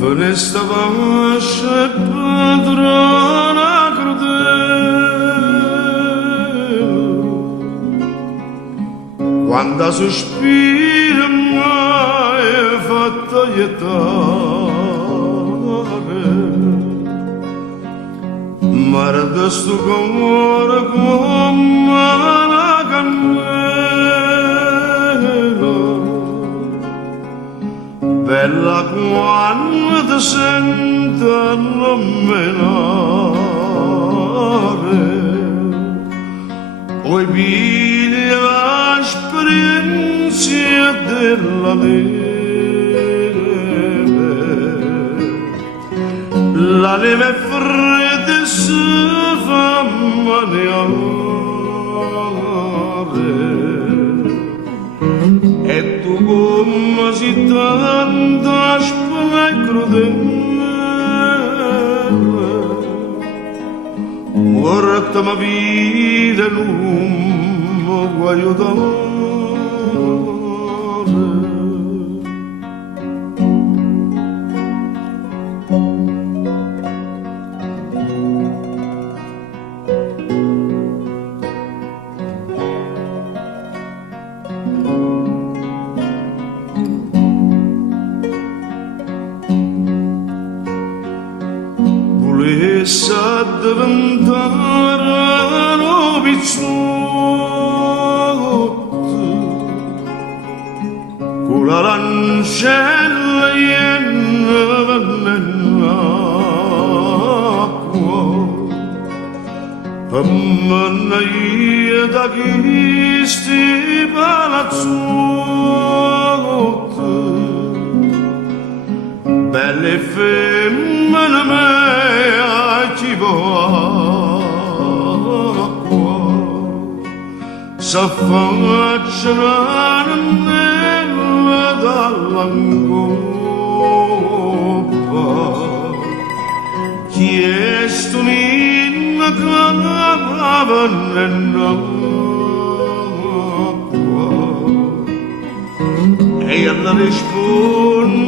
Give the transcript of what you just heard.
Fenesta vasca e padrona crudele, quando sospira mai è fatta ietare, mare de sto cuore come una candela, bella quando ti sentono menare, poi piglia l'esperienza della la neve fredda si fa maniare, e tu come si tanta spina crudele, guarda ma vita non mi può aiutare. Volesse diventare un pizzotto con la lancella piena nell'acqua, per me da chi sti palazzotti, belle femmine mea ci acqua, s'affacciano nella dall'angoppa, chiesto un'inna clavava nell'acqua, e alla risponde